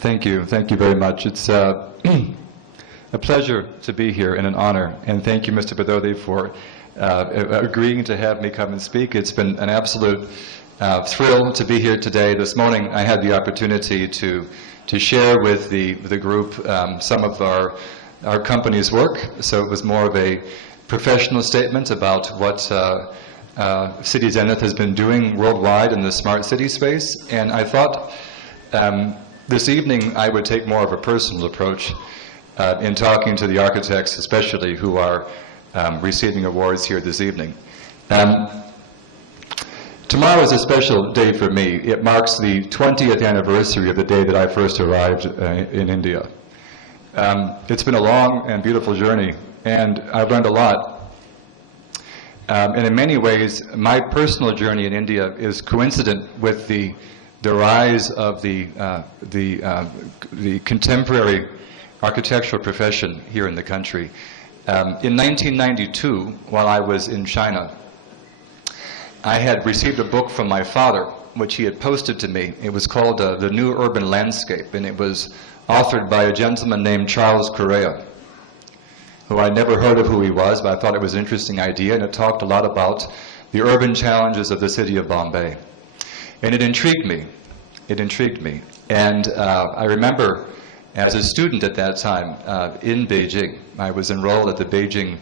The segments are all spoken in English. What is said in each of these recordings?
Thank you. Thank you very much. It's a pleasure to be here and an honor. And thank you, Mr. Badodi, for agreeing to have me come and speak. It's been an absolute thrill to be here today. This morning I had the opportunity to share with the group some of our company's work. So it was more of a professional statement about what City Zenith has been doing worldwide in the smart city space. And I thought this evening I would take more of a personal approach in talking to the architects, especially who are receiving awards here this evening. Tomorrow is a special day for me. It marks the 20th anniversary of the day that I first arrived in India. It's been a long and beautiful journey, and I've learned a lot. And in many ways, my personal journey in India is coincident with the rise of the contemporary architectural profession here in the country. In 1992, while I was in China, I had received a book from my father, which he had posted to me. It was called The New Urban Landscape, and it was authored by a gentleman named Charles Correa, who I never heard of who he was, but I thought it was an interesting idea, and it talked a lot about the urban challenges of the city of Bombay. And it intrigued me. It intrigued me. And I remember as a student at that time in Beijing, I was enrolled at the Beijing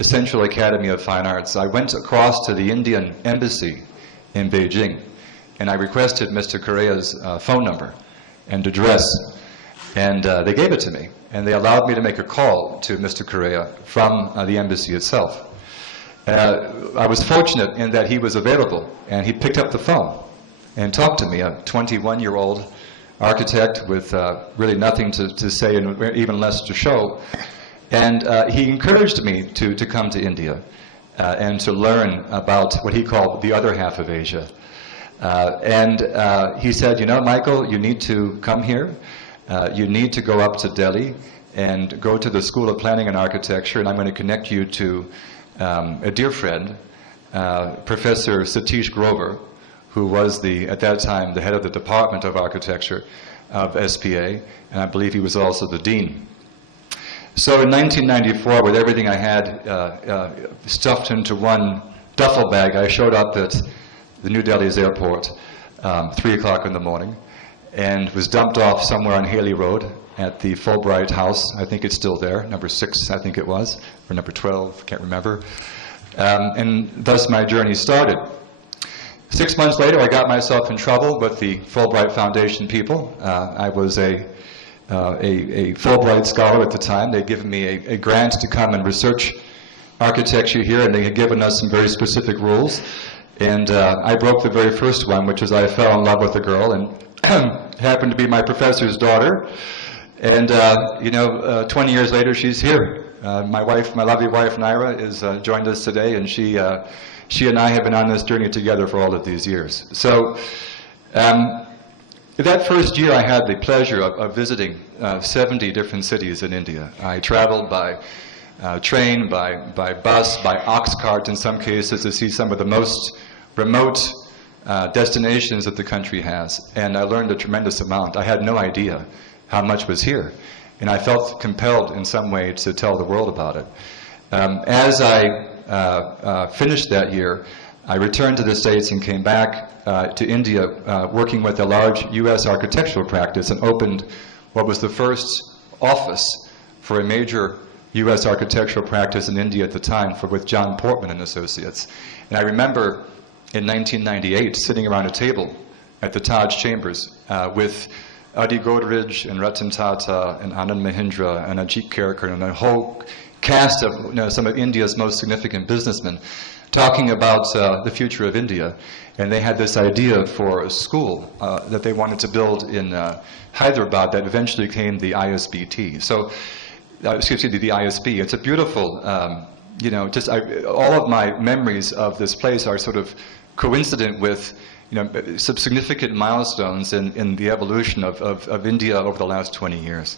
Central Academy of Fine Arts. I went across to the Indian Embassy in Beijing, and I requested Mr. Correa's phone number and address, and they gave it to me, and they allowed me to make a call to Mr. Correa from the embassy itself. I was fortunate in that he was available, and he picked up the phone and talked to me, a 21-year-old architect with really nothing to say and even less to show. And he encouraged me to come to India and to learn about what he called the other half of Asia. He said, you know, Michael, you need to come here. You need to go up to Delhi and go to the School of Planning and Architecture, and I'm going to connect you to a dear friend, Professor Satish Grover, who was at that time the head of the Department of Architecture of SPA, and I believe he was also the dean. So in 1994, with everything I had stuffed into one duffel bag, I showed up at the New Delhi's airport 3 o'clock in the morning, and was dumped off somewhere on Haley Road at the Fulbright House. I think it's still there, number 6 I think it was, or number 12, can't remember. And thus my journey started. 6 months later, I got myself in trouble with the Fulbright Foundation people. I was a Fulbright scholar at the time. They'd given me a grant to come and research architecture here, and they had given us some very specific rules. And I broke the very first one, which was I fell in love with a girl, and happened to be my professor's daughter. And 20 years later, she's here. My lovely wife, Naira, is joined us today, and she and I have been on this journey together for all of these years. So that first year, I had the pleasure of visiting 70 different cities in India. I traveled by train, by bus, by ox cart in some cases, to see some of the most remote destinations that the country has. And I learned a tremendous amount. I had no idea how much was here. And I felt compelled in some way to tell the world about it. As I finished that year, I returned to the States and came back to India working with a large U.S. architectural practice, and opened what was the first office for a major U.S. architectural practice in India at the time with John Portman and Associates. And I remember in 1998 sitting around a table at the Taj Chambers with Adi Godrej and Ratan Tata and Anand Mahindra and Ajit Kerkar and a whole cast of some of India's most significant businessmen talking about the future of India. And they had this idea for a school that they wanted to build in Hyderabad that eventually became the ISBT. So, excuse me, the ISB. It's a beautiful, all of my memories of this place are sort of coincident with some significant milestones in the evolution of India over the last 20 years.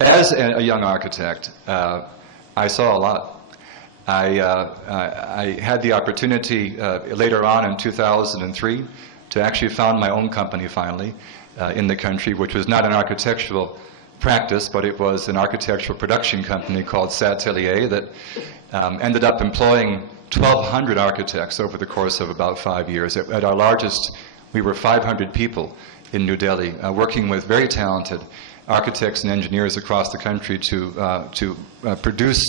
As a young architect, I saw a lot. I had the opportunity later on in 2003 to actually found my own company finally, in the country, which was not an architectural practice, but it was an architectural production company called Satelier that ended up employing 1,200 architects over the course of about 5 years. At our largest, we were 500 people in New Delhi, working with very talented architects and engineers across the country to produce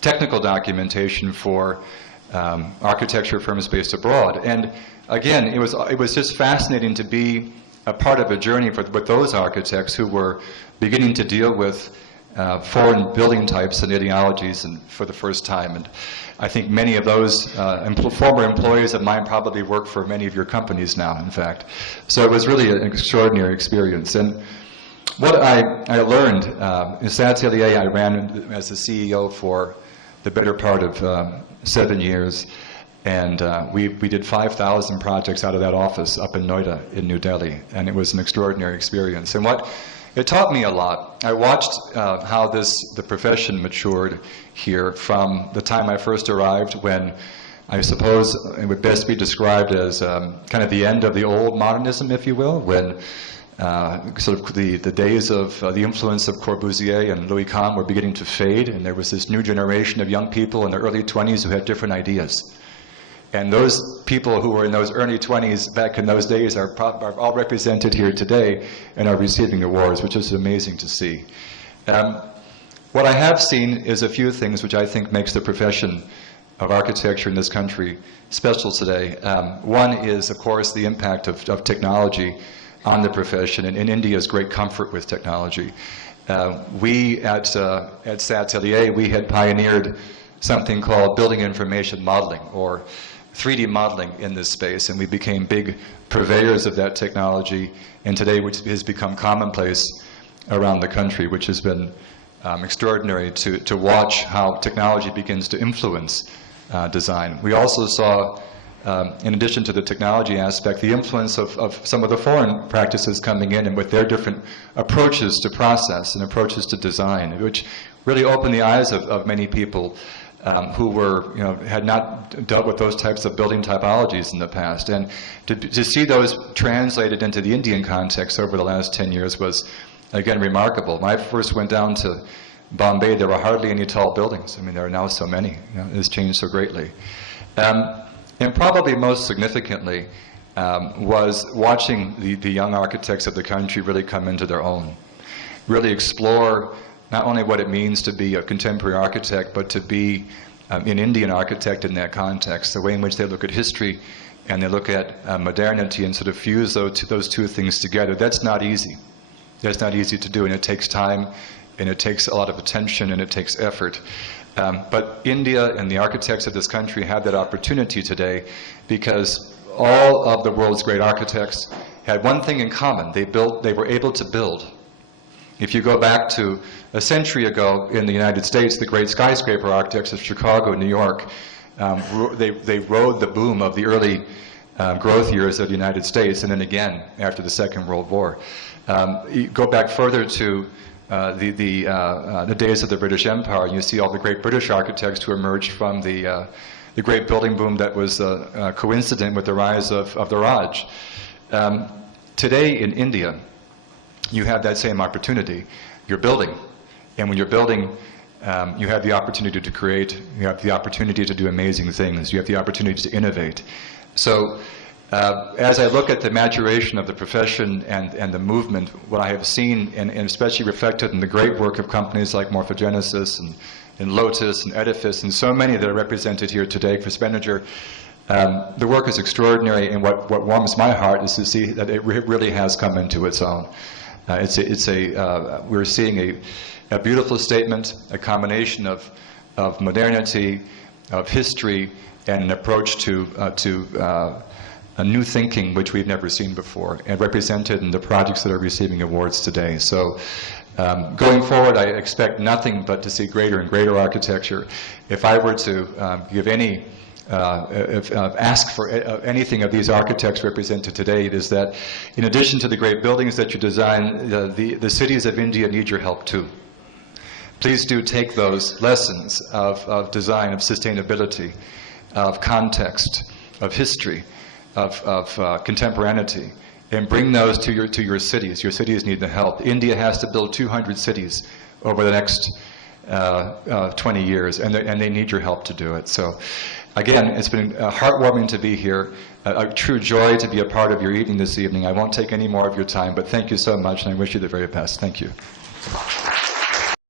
technical documentation for architecture firms based abroad. And again, it was just fascinating to be a part of a journey with those architects who were beginning to deal with foreign building types and ideologies and for the first time. And I think many of those former employees of mine probably work for many of your companies now, in fact. So it was really an extraordinary experience. And what I learned in Satelier, I ran as the CEO for the better part of 7 years. And we did 5,000 projects out of that office up in Noida in New Delhi. And it was an extraordinary experience. And it taught me a lot. I watched how the profession matured here from the time I first arrived, when I suppose it would best be described as kind of the end of the old modernism, if you will, when sort of the days of the influence of Corbusier and Louis Kahn were beginning to fade, and there was this new generation of young people in their early 20s who had different ideas. And those people who were in those early 20s back in those days are all represented here today and are receiving awards, which is amazing to see. What I have seen is a few things which I think makes the profession of architecture in this country special today. One is, of course, the impact of technology on the profession, and in India's great comfort with technology. We at Satelier, we had pioneered something called building information modeling, or 3D modeling in this space, and we became big purveyors of that technology, and today which has become commonplace around the country, which has been extraordinary to watch how technology begins to influence design. We also saw, in addition to the technology aspect, the influence of some of the foreign practices coming in and with their different approaches to process and approaches to design, which really opened the eyes of many people who had not dealt with those types of building typologies in the past. And to see those translated into the Indian context over the last 10 years was, again, remarkable. When I first went down to Bombay, there were hardly any tall buildings. I mean, there are now so many. It's changed so greatly. And probably most significantly was watching the young architects of the country really come into their own, really explore not only what it means to be a contemporary architect, but to be an Indian architect in that context, the way in which they look at history and they look at modernity and sort of fuse those two things together. That's not easy. That's not easy to do, and it takes time, and it takes a lot of attention, and it takes effort. But India and the architects of this country have that opportunity today because all of the world's great architects had one thing in common. They were able to build. If you go back to a century ago in the United States, the great skyscraper architects of Chicago and New York, they rode the boom of the early growth years of the United States, and then again after the Second World War. You go back further to the days of the British Empire, and you see all the great British architects who emerged from the great building boom that was coincident with the rise of the Raj. Today in India, you have that same opportunity. You're building, and when you're building, you have the opportunity to create, you have the opportunity to do amazing things, you have the opportunity to innovate. So as I look at the maturation of the profession and the movement, what I have seen, and especially reflected in the great work of companies like Morphogenesis and Lotus and Edifice and so many that are represented here today for Speninger, the work is extraordinary, and what warms my heart is to see that it really has come into its own. We're seeing a beautiful statement, a combination of modernity, of history, and an approach to a new thinking which we've never seen before, and represented in the projects that are receiving awards today. So going forward, I expect nothing but to see greater and greater architecture. If I were to give any ask for anything of these architects represented today, it is that in addition to the great buildings that you design, the cities of India need your help too. Please do take those lessons of design, of sustainability, of context, of history, of contemporaneity, and bring those to your cities. Your cities need the help. India has to build 200 cities over the next 20 years, and they need your help to do it. So, again, it's been heartwarming to be here, a true joy to be a part of your evening this evening. I won't take any more of your time, but thank you so much, and I wish you the very best. Thank you.